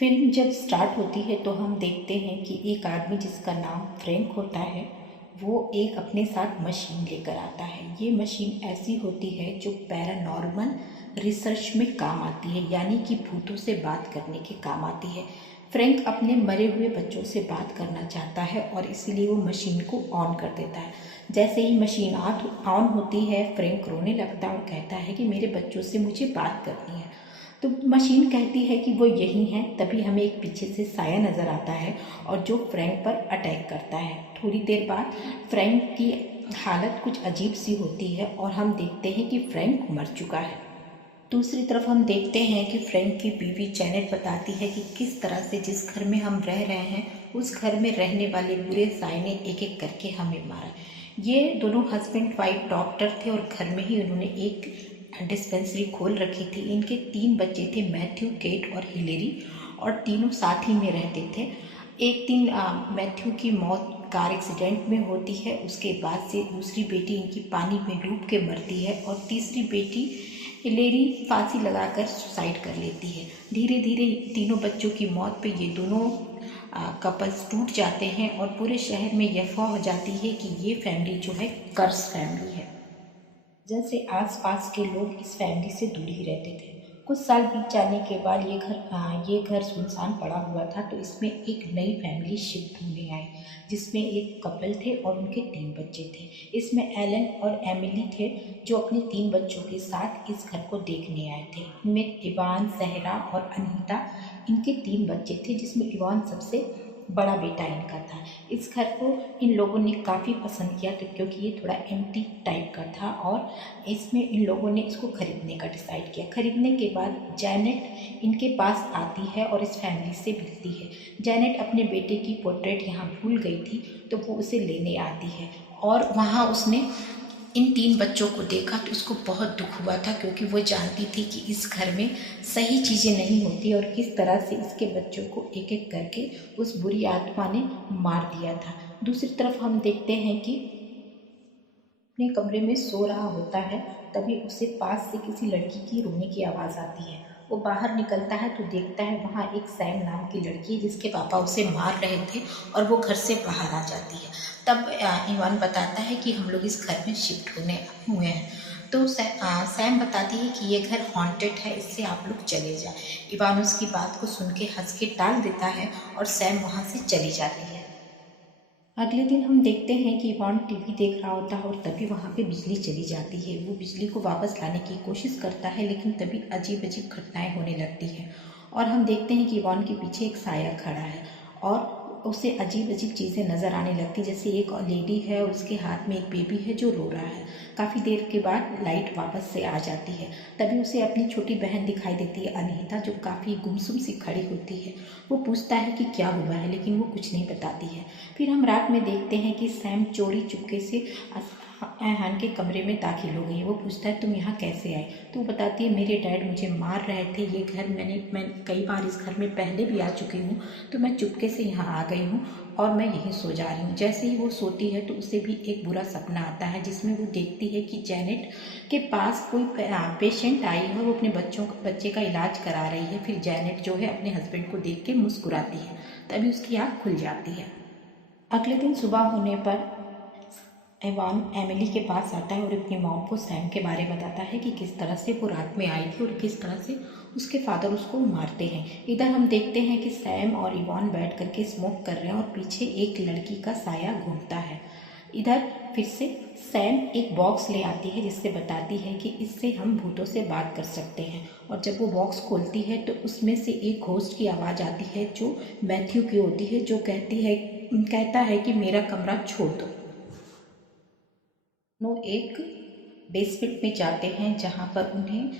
Film जब start होती है तो हम देखते हैं कि एक आदमी जिसका नाम फ्रैंक होता है वो एक अपने साथ मशीन लेकर आता है। ये मशीन ऐसी होती है जो पैरानॉर्मल रिसर्च में काम आती है, यानी कि भूतों से बात करने के काम आती है। फ्रैंक अपने मरे हुए बच्चों से बात करना चाहता है और इसीलिए वो मशीन को ऑन कर देता है। जैसे ही मशीन ऑन होती है, फ्रैंक रोने लगता है और कहता है कि मेरे बच्चों से मुझे बात करनी है। तो मशीन कहती है कि वो यही है। तभी हमें एक पीछे से साया नज़र आता है और जो फ्रैंक पर अटैक करता है। थोड़ी देर बाद फ्रैंक की हालत कुछ अजीब सी होती है और हम देखते हैं कि फ्रैंक मर चुका है। दूसरी तरफ हम देखते हैं कि फ्रैंक की बीवी जैनेट बताती है कि किस तरह से जिस घर में हम रह रहे हैं उस घर में रहने वाले बुरे साए ने एक एक करके हमें मारा। ये दोनों हस्बैंड वाइफ डॉक्टर थे और घर में ही उन्होंने एक डिस्पेंसरी खोल रखी थी। इनके 3 बच्चे थे, मैथ्यू, केट और हिलेरी, और तीनों साथ ही में रहते थे। एक दिन मैथ्यू की मौत कार एक्सीडेंट में होती है। उसके बाद से दूसरी बेटी इनकी पानी में डूब के मरती है और तीसरी बेटी हिलेरी फांसी लगाकर सुसाइड कर लेती है। धीरे धीरे तीनों बच्चों की मौत पे ये दोनों कपल्स टूट जाते हैं और पूरे शहर में यह अफवाह हो जाती है कि ये फैमिली जो है कर्स फैमिली है। जैसे आसपास के लोग इस फैमिली से दूर ही रहते थे। कुछ साल बीत जाने के बाद ये घर सुनसान पड़ा हुआ था, तो इसमें एक नई फैमिली शिफ्ट होने आई, जिसमें एक कपल थे और उनके 3 बच्चे थे। इसमें एलन और एमिली थे, जो अपने 3 बच्चों के साथ इस घर को देखने आए थे। इनमें इवान, सहरा और अनीता इनके 3 बच्चे थे, जिसमें इवान सबसे बड़ा बेटा इनका था। इस घर को इन लोगों ने काफ़ी पसंद किया, तो क्योंकि ये थोड़ा एंटीक टाइप का था और इसमें इन लोगों ने इसको खरीदने का डिसाइड किया। खरीदने के बाद जैनेट इनके पास आती है और इस फैमिली से मिलती है। जैनेट अपने बेटे की पोर्ट्रेट यहाँ भूल गई थी, तो वो उसे लेने आती है और वहाँ उसने इन 3 बच्चों को देखा तो उसको बहुत दुख हुआ था, क्योंकि वो जानती थी कि इस घर में सही चीज़ें नहीं होती और किस तरह से इसके बच्चों को एक एक करके उस बुरी आत्मा ने मार दिया था। दूसरी तरफ हम देखते हैं कि अपने कमरे में सो रहा होता है, तभी उसे पास से किसी लड़की की रोने की आवाज़ आती है। वो बाहर निकलता है तो देखता है वहाँ एक सैम नाम की लड़की है, जिसके पापा उसे मार रहे थे और वो घर से बाहर आ जाती है। तब इवान बताता है कि हम लोग इस घर में शिफ्ट होने हुए हैं। तो सैम बताती है कि ये घर हॉन्टेड है, इससे आप लोग चले जाए। इवान उसकी बात को सुन के हंस के टाल देता है और सैम वहाँ से चली जाती है। अगले दिन हम देखते हैं कि इवान टीवी देख रहा होता है और तभी वहाँ पे बिजली चली जाती है। वो बिजली को वापस लाने की कोशिश करता है, लेकिन तभी अजीब अजीब घटनाएं होने लगती हैं और हम देखते हैं कि इवान के पीछे एक साया खड़ा है और उसे अजीब अजीब चीज़ें नज़र आने लगती, जैसे एक लेडी है और उसके हाथ में एक बेबी है जो रो रहा है। काफ़ी देर के बाद लाइट वापस से आ जाती है। तभी उसे अपनी छोटी बहन दिखाई देती है, अनीता, जो काफ़ी गुमसुम सी खड़ी होती है। वो पूछता है कि क्या हुआ है, लेकिन वो कुछ नहीं बताती है। फिर हम रात में देखते हैं कि सैम चोरी चुपके से ऐहान के कमरे में दाखिल हो गई है। वो पूछता है तुम यहाँ कैसे आए, तो वो बताती है मेरे डैड मुझे मार रहे थे। ये घर मैं कई बार इस घर में पहले भी आ चुकी हूँ, तो मैं चुपके से यहाँ आ गई हूँ और मैं यहीं सो जा रही हूँ। जैसे ही वो सोती है तो उसे भी एक बुरा सपना आता है, जिसमें वो देखती है कि जैनेट के पास कोई पेशेंट आई है, वो अपने बच्चे का इलाज करा रही है। फिर जैनेट जो है अपने हस्बैंड को देख के मुस्कुराती है, तभी उसकी आँख खुल जाती है। अगले दिन सुबह होने पर इवान एमिली के पास आता है और अपनी मॉम को सैम के बारे में बताता है कि किस तरह से वो रात में आई थी और किस तरह से उसके फादर उसको मारते हैं। इधर हम देखते हैं कि सैम और इवान बैठ करके स्मोक कर रहे हैं और पीछे एक लड़की का साया घूमता है। इधर फिर से सैम एक बॉक्स ले आती है, जिससे बताती है कि इससे हम भूतों से बात कर सकते हैं। और जब वो बॉक्स खोलती है तो उसमें से एक घोस्ट की आवाज़ आती है, जो मैथ्यू की होती है, जो कहता है कि मेरा कमरा छोड़ दो। वो एक बेसमेंट में जाते हैं, जहाँ पर उन्हें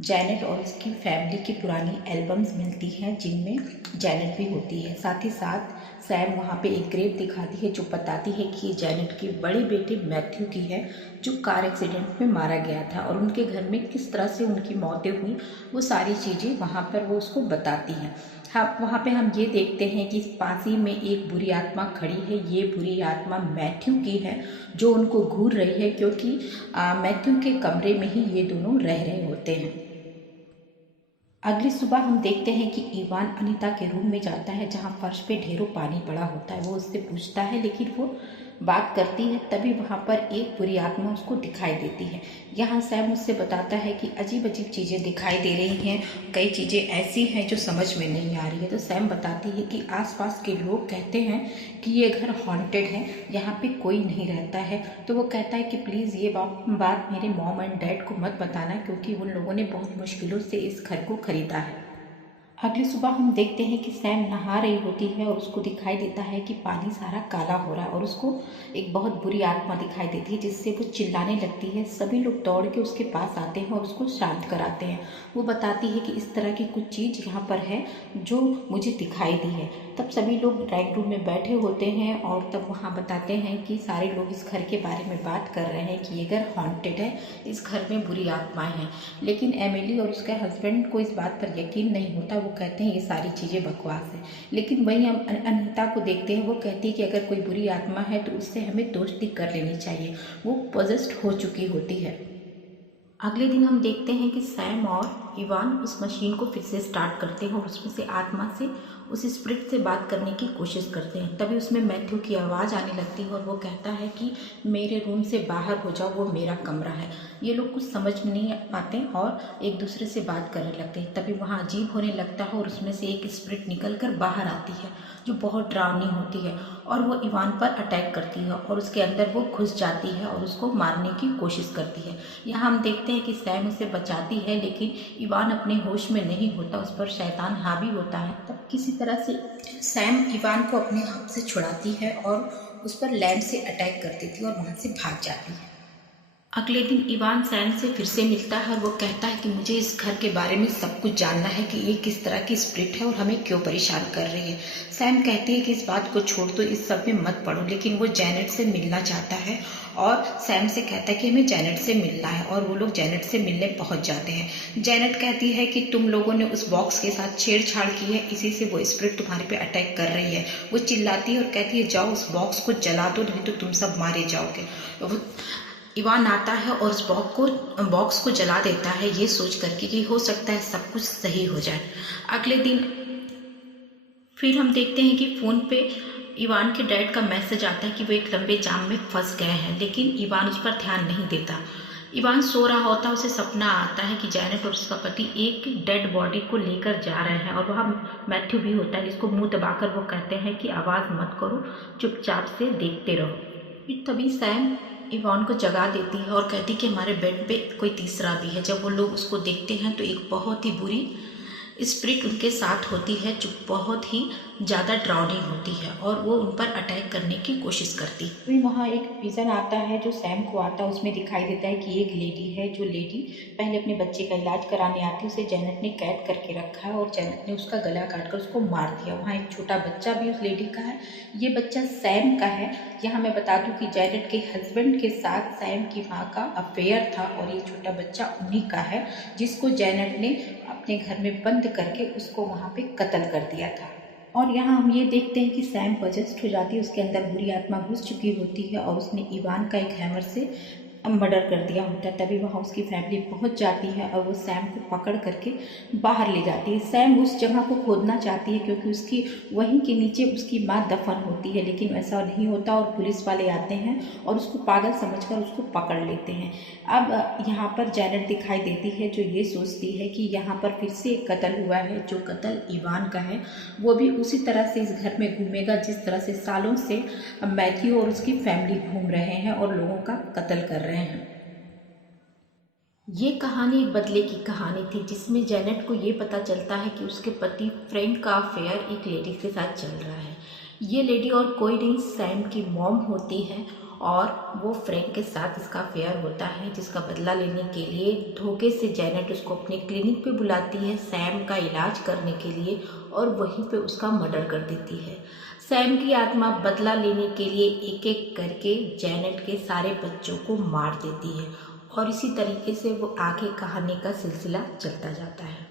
जैनेट और उसकी फैमिली की पुरानी एल्बम्स मिलती हैं, जिनमें जैनेट भी होती है। साथ ही साथ सैम वहाँ पे एक ग्रेव दिखाती है, जो बताती है कि ये जैनेट के बड़े बेटे मैथ्यू की है, जो कार एक्सीडेंट में मारा गया था और उनके घर में किस तरह से उनकी मौतें हुई, वो सारी चीज़ें वहाँ पर वो उसको बताती हैं। हाँ, वहाँ पे हम ये देखते हैं कि पास ही में एक बुरी आत्मा खड़ी है। ये बुरी आत्मा मैथ्यू की है, जो उनको घूर रही है, क्योंकि मैथ्यू के कमरे में ही ये दोनों रह रहे होते हैं। अगली सुबह हम देखते हैं कि इवान अनीता के रूम में जाता है जहाँ फर्श पे ढेरों पानी पड़ा होता है। वो उससे पूछता है लेकिन वो बात करती है तभी वहाँ पर एक बुरी आत्मा उसको दिखाई देती है। यहाँ सैम उससे बताता है कि अजीब अजीब चीज़ें दिखाई दे रही हैं, कई चीज़ें ऐसी हैं जो समझ में नहीं आ रही है। तो सैम बताती है कि आसपास के लोग कहते हैं कि ये घर हॉन्टेड है, यहाँ पे कोई नहीं रहता है। तो वो कहता है कि प्लीज़ ये बात मेरे मॉम एंड डैड को मत बताना, क्योंकि उन लोगों ने बहुत मुश्किलों से इस घर को खरीदा है। अगली सुबह हम देखते हैं कि सैम नहा रही होती है और उसको दिखाई देता है कि पानी सारा काला हो रहा है और उसको एक बहुत बुरी आत्मा दिखाई देती है जिससे वो चिल्लाने लगती है। सभी लोग दौड़ के उसके पास आते हैं और उसको शांत कराते हैं। वो बताती है कि इस तरह की कुछ चीज़ यहाँ पर है जो मुझे दिखाई दी है। तब सभी लोग ड्राइंग रूम में बैठे होते हैं और तब वहाँ बताते हैं कि सारे लोग इस घर के बारे में बात कर रहे हैं कि ये घर हॉन्टेड है, इस घर में बुरी आत्माएं हैं। लेकिन एमिली और उसके हस्बैंड को इस बात पर यकीन नहीं होता। वो कहते हैं ये सारी चीज़ें बकवास है। लेकिन वहीं हम अनीता को देखते हैं। वो कहती है कि अगर कोई बुरी आत्मा है तो उससे हमें दोस्ती कर लेनी चाहिए, वो पॉजेस्ड हो चुकी होती है। अगले दिन हम देखते हैं कि सैम और इवान उस मशीन को फिर से स्टार्ट करते हैं और उसमें से आत्मा से, उस स्पिरिट से बात करने की कोशिश करते हैं। तभी उसमें मैथ्यू की आवाज़ आने लगती है और वो कहता है कि मेरे रूम से बाहर हो जाओ, वो मेरा कमरा है। ये लोग कुछ समझ में नहीं पाते और एक दूसरे से बात करने लगते हैं। तभी वहाँ अजीब होने लगता है और उसमें से एक स्पिरिट निकल कर बाहर आती है जो बहुत डरावनी होती है और वो इवान पर अटैक करती है और उसके अंदर वो घुस जाती है और उसको मारने की कोशिश करती है। यहाँ हम देखते हैं कि सैम उसे बचाती है लेकिन इवान अपने होश में नहीं होता, उस पर शैतान हावी होता है। तब किसी तरह से सैम इवान को अपने हाथ से छुड़ाती है और उस पर लैंड से अटैक कर देती है और वहाँ से भाग जाती है। अगले दिन इवान सैम से फिर से मिलता है और वो कहता है कि मुझे इस घर के बारे में सब कुछ जानना है कि ये किस तरह की स्पिरिट है और हमें क्यों परेशान कर रही है। सैम कहती है कि इस बात को छोड़ दो, इस सब में मत पड़ो। लेकिन वो जैनेट से मिलना चाहता है और सैम से कहता है कि हमें जैनेट से मिलना है और वो लोग जैनेट से मिलने पहुंच जाते हैं। जैनेट कहती है कि तुम लोगों ने उस बॉक्स के साथ छेड़छाड़ की है, इसी से वो स्पिरिट तुम्हारे पे अटैक कर रही है। वो चिल्लाती है और कहती है जाओ उस बॉक्स को जला दो, नहीं तो तुम सब मारे जाओगे। इवान आता है और उस बॉक्स को जला देता है, ये सोच करके कि हो सकता है सब कुछ सही हो जाए। अगले दिन फिर हम देखते हैं कि फ़ोन पे इवान के डैड का मैसेज आता है कि वो एक लंबे जाम में फंस गए हैं, लेकिन इवान उस पर ध्यान नहीं देता। इवान सो रहा होता है, उसे सपना आता है कि जैनेट और उसका पति एक डेड बॉडी को लेकर जा रहे हैं और वहाँ मैथ्यू भी होता है जिसको मुंह दबाकर वो कहते हैं कि आवाज़ मत करो, चुपचाप से देखते रहो। फिर तभी सैम इवान को जगा देती है और कहती कि हमारे बेड पे कोई तीसरा भी है। जब वो लोग उसको देखते हैं तो एक बहुत ही बुरी स्पिरिट उनके साथ होती है जो बहुत ही ज़्यादा डरावनी होती है और वो उन पर अटैक करने की कोशिश करती है। फिर वहाँ एक विज़न आता है जो सैम को आता है, उसमें दिखाई देता है कि एक लेडी है जो लेडी पहले अपने बच्चे का इलाज कराने आती है। उसे जैनेट ने कैद करके रखा है और जैनेट ने उसका गला काट कर उसको मार दिया। वहाँ एक छोटा बच्चा भी उस लेडी का है, ये बच्चा सैम का है। यहाँ मैं बता दूँ कि जैनेट के हस्बैंड के साथ सैम की माँ का अफेयर था और ये छोटा बच्चा उन्हीं का है जिसको जैनेट ने अपने घर में बंद करके उसको वहाँ पे कत्ल कर दिया था। और यहाँ हम ये देखते हैं कि सैम पॉजेस्ड हो जाती है, उसके अंदर बुरी आत्मा घुस चुकी होती है और उसने इवान का एक हैमर से मर्डर कर दिया होता है। तभी वहाँ उसकी फैमिली पहुँच जाती है और वो सैम को पकड़ करके बाहर ले जाती है। सैम उस जगह को खोदना चाहती है क्योंकि उसकी वहीं के नीचे उसकी माँ दफन होती है, लेकिन ऐसा नहीं होता और पुलिस वाले आते हैं और उसको पागल समझकर उसको पकड़ लेते हैं। अब यहाँ पर जैनेट दिखाई देती है जो ये सोचती है कि यहाँ पर फिर से एक कत्ल हुआ है, जो कत्ल इवान का है वो भी उसी तरह से इस घर में घूमेगा जिस तरह से सालों से मैथ्यू और उसकी फैमिली घूम रहे हैं और लोगों का कत्ल कर रहे हैं। ये कहानी एक बदले की कहानी थी जिसमें जैनेट को ये पता चलता है कि उसके पति फ्रैंक का अफेयर एक लेडी के साथ चल रहा है। ये लेडी और कोई नहीं सैम की मॉम होती है और वो फ्रैंक के साथ इसका अफेयर होता है, जिसका बदला लेने के लिए धोखे से जैनेट उसको अपने क्लिनिक पे बुलाती है सैम का इलाज करने के लिए और वहीं पे उसका मर्डर कर देती है। सैम की आत्मा बदला लेने के लिए एक एक करके जैनेट के सारे बच्चों को मार देती है और इसी तरीके से वो आगे कहानी का सिलसिला चलता जाता है।